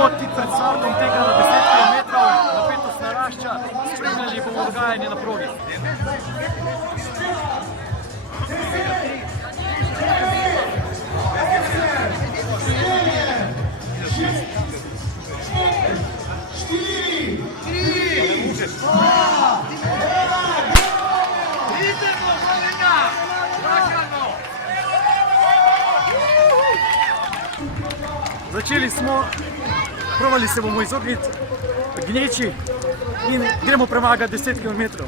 Smo tik pred startom tega na 10 km, napetost narašča, spremljali bomo dogajanje na progi. Začeli smo, probali se bomo izogniti gneči in gremo premagati 10 km.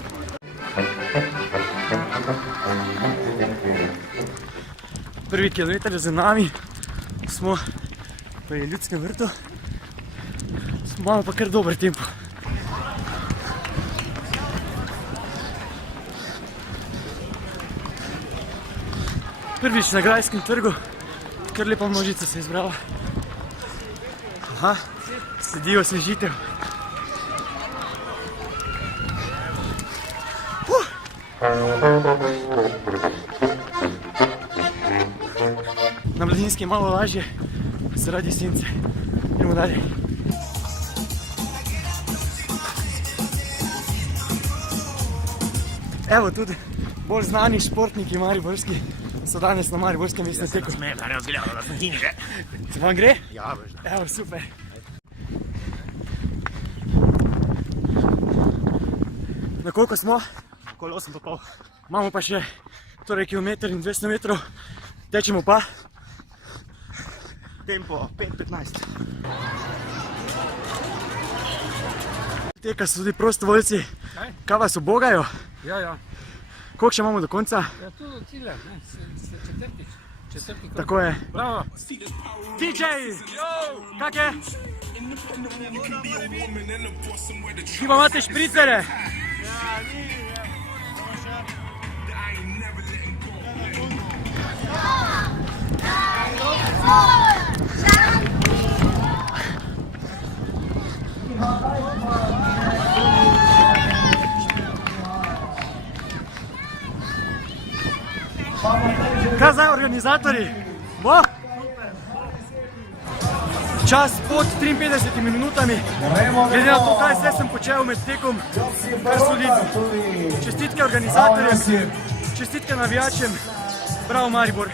Prvi kilometer za nami, smo v Ljudskem vrtu, imamo pa kar dober tempo. Prvič na Grajskem trgu, kar lepa množica se je izbrala. Aha, sledi osvežitev. Na Mladinski je malo lažje, zaradi sence. Idemo dalje. Evo tudi bolj znani športniki mariborski so danes na mariborskem mestnem teku. Jaz sem smer, da ne vzgledal, da sem ti že. Se vam gre? Ja, veš da. Evo, super. Na koliko smo? Okoli 8,5. Imamo pa še torej kilometer in 200 metrov. Tečemo pa? Tempo 5:15. Teka so tudi prostovoljci. Kaj vas ubogajo? Ja. Koliko še imamo do konca? Ja, tu do cilja, ne, četrti krog. Tako je. Bravo! DJ! Kak je? Vi pa imate špricere? Kaj zdaj organizatorji? Bo? Čas pod 53 minutami. Glede na to, kaj vse sem počel med tekom, kar solidno. Čestitke organizatorjem, čestitke navijačem. Bravo Maribor!